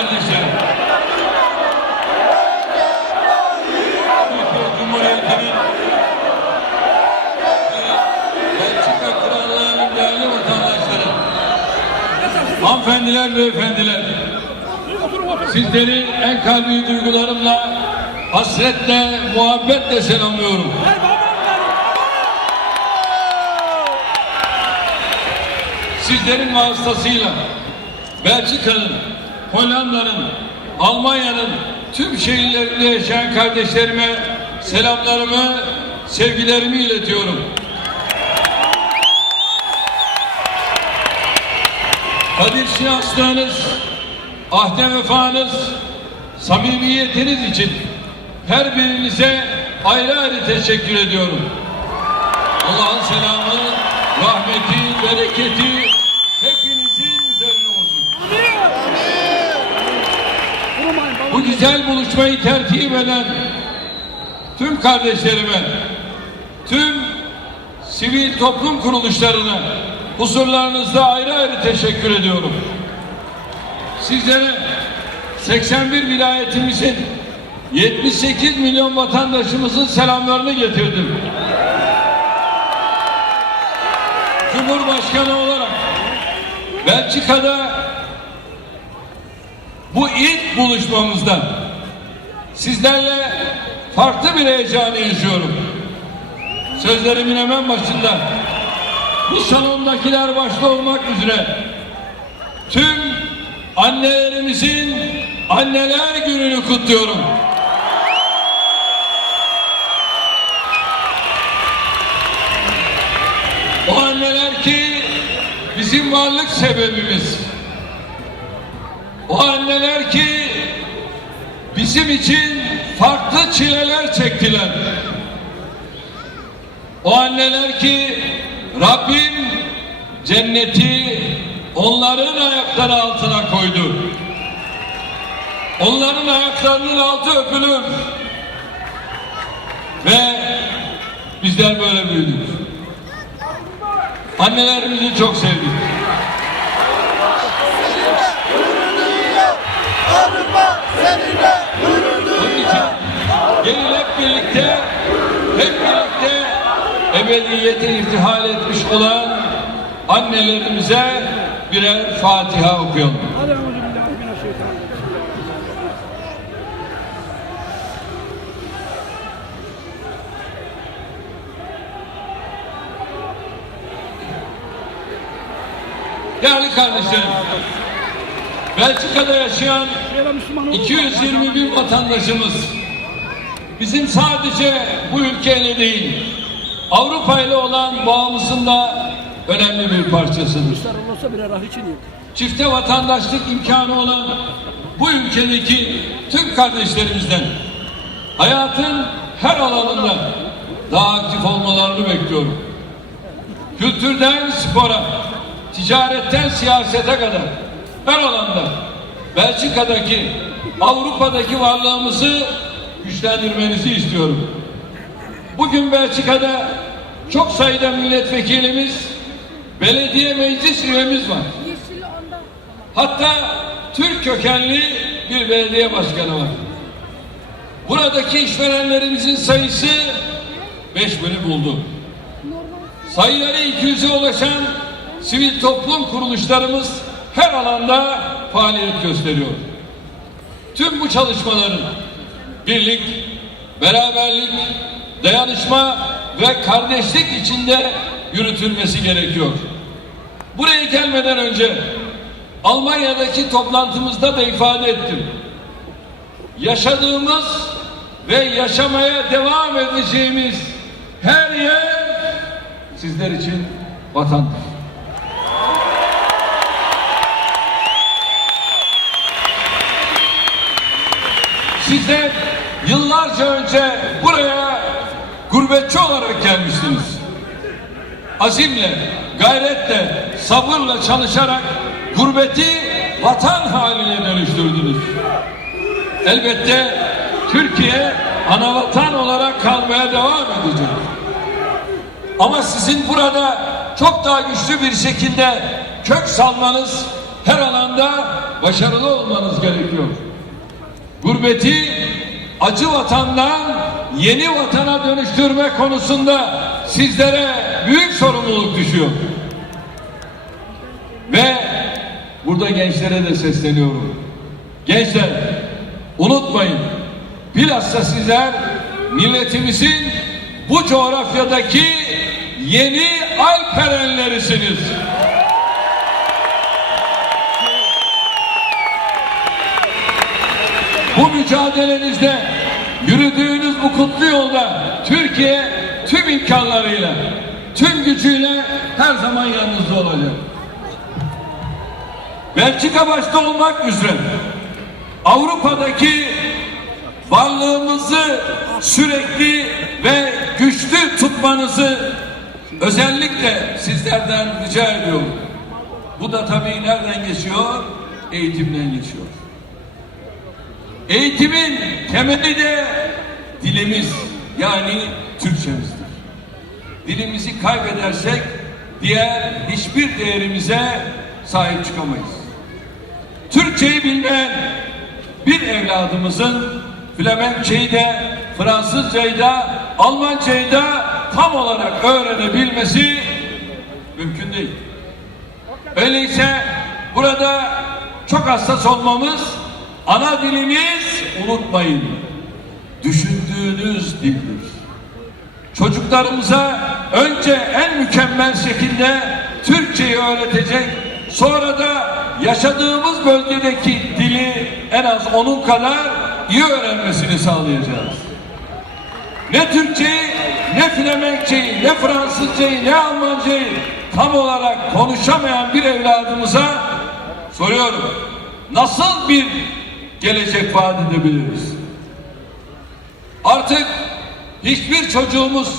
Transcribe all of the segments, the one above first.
kardeşlerim. Türkiye Cumhuriyeti'nin Belçika sizleri en kalbi duygularımla, hasretle, muhabbetle selamlıyorum. Sizlerin vasıtasıyla Belçika'nın, Hollanda'nın, Almanya'nın tüm şehirlerinde yaşayan kardeşlerime selamlarımı, sevgilerimi iletiyorum. Kadir şinaslığınız, ahde vefanız, samimiyetiniz için her birinize ayrı ayrı teşekkür ediyorum. Allah'ın selamı, rahmeti, bereketi Güzel buluşmayı tertip eden tüm kardeşlerime, tüm sivil toplum kuruluşlarına huzurlarınızda ayrı ayrı teşekkür ediyorum. Sizlere 81 vilayetimizin 78 milyon vatandaşımızın selamlarını getirdim. Cumhurbaşkanı olarak Belçika'da buluşmamızda sizlerle farklı bir heyecanı yaşıyorum. Sözlerimin hemen başında bu salondakiler başta olmak üzere tüm annelerimizin anneler gününü kutluyorum. O anneler ki bizim varlık sebebimiz. O anneler ki bizim için farklı çileler çektiler. O anneler ki Rabbim cenneti onların ayakları altına koydu. Onların ayaklarının altı öpülür. Ve bizler böyle büyüdük. Annelerimizi çok sevdik. Ebediyete irtihal etmiş olan annelerimize birer Fatiha okuyalım. Değerli kardeşlerim, Belçika'da yaşayan Şöyle Müslüman olun. 220 bin vatandaşımız bizim sadece bu ülkeyle değil Avrupa ile olan bağımızın da önemli bir parçasıdır. Çifte vatandaşlık imkanı olan bu ülkedeki tüm kardeşlerimizden hayatın her alanında daha aktif olmalarını bekliyorum. Kültürden spora, ticaretten siyasete kadar her alanda Belçika'daki, Avrupa'daki varlığımızı güçlendirmenizi istiyorum. Bugün Belçika'da çok sayıda milletvekilimiz, belediye meclis üyemiz var. Hatta Türk kökenli bir belediye başkanı var. Buradaki işverenlerimizin sayısı 5000'i buldu. Sayıları 200'e ulaşan sivil toplum kuruluşlarımız her alanda faaliyet gösteriyor. Tüm bu çalışmaların birlik, beraberlik, dayanışma ve kardeşlik içinde yürütülmesi gerekiyor. Buraya gelmeden önce Almanya'daki toplantımızda da ifade ettim. Yaşadığımız ve yaşamaya devam edeceğimiz her yer sizler için vatandır. Sizler yıllarca önce buraya gurbetçi olarak gelmişsiniz. Azimle, gayretle, sabırla çalışarak gurbeti vatan haline dönüştürdünüz. Elbette Türkiye ana vatan olarak kalmaya devam edecek. Ama sizin burada çok daha güçlü bir şekilde kök salmanız her alanda başarılı olmanız gerekiyor. Gurbeti acı vatandan yeni vatana dönüştürme konusunda sizlere büyük sorumluluk düşüyor. Ve burada gençlere de sesleniyorum. Gençler unutmayın bilhassa sizler milletimizin bu coğrafyadaki yeni alperenlerisiniz. Bu mücadelenizde yürüdüğünüz bu kutlu yolda Türkiye tüm imkanlarıyla, tüm gücüyle her zaman yanınızda olacak. Belçika başta olmak üzere Avrupa'daki varlığımızı sürekli ve güçlü tutmanızı özellikle sizlerden rica ediyorum. Bu da tabii nereden geçiyor? Eğitimden geçiyor. Eğitimin temeli de dilimiz yani Türkçemizdir. Dilimizi kaybedersek diğer hiçbir değerimize sahip çıkamayız. Türkçeyi bilmeyen bir evladımızın Flemenkçeyi de, Fransızcayı da, Almancayı da tam olarak öğrenebilmesi mümkün değil. Öyleyse burada çok hassas olmamız ana dilimiz unutmayın. Düşündüğünüz dildir. Çocuklarımıza önce en mükemmel şekilde Türkçeyi öğretecek, sonra da yaşadığımız bölgedeki dili en az onun kadar iyi öğrenmesini sağlayacağız. Ne Türkçeyi, ne Flemenkçeyi, ne Fransızcayı, ne Almancayı tam olarak konuşamayan bir evladımıza soruyorum. Nasıl bir gelecek vaat edebiliriz? Artık hiçbir çocuğumuz,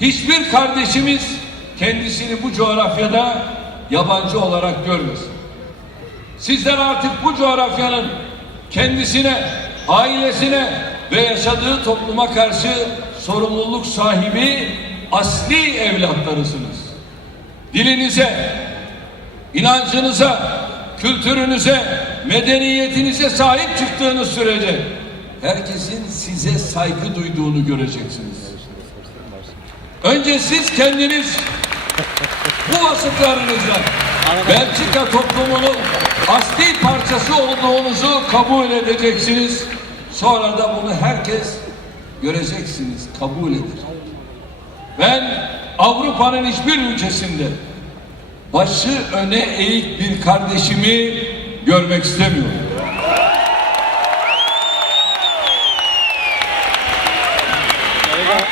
hiçbir kardeşimiz kendisini bu coğrafyada yabancı olarak görmesin. Sizler artık bu coğrafyanın kendisine, ailesine ve yaşadığı topluma karşı sorumluluk sahibi asli evlatlarısınız. Dilinize, inancınıza, kültürünüze, medeniyetinize sahip çıktığınız sürece herkesin size saygı duyduğunu göreceksiniz. Önce siz kendiniz bu vasıflarınızla Belçika toplumunun asli parçası olduğunuzu kabul edeceksiniz. Sonra da bunu herkes göreceksiniz, kabul eder. Ben Avrupa'nın hiçbir ülkesinde başı öne eğik bir kardeşimi görmek istemiyorum.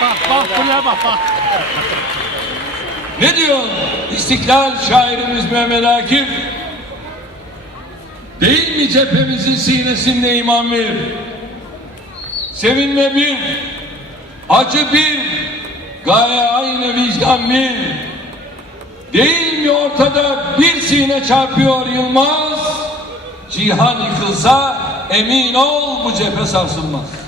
Bak bak buraya bak bak. Ne diyor İstiklal şairimiz Mehmet Akif? Değil mi cephemizin sinesinde iman bir? Sevinme bir, acı bir, gaye aynı vicdan bir. Değil mi ortada bir sine çarpıyor Yılmaz? Cihan yıkılsa emin ol bu cephe sarsılmaz.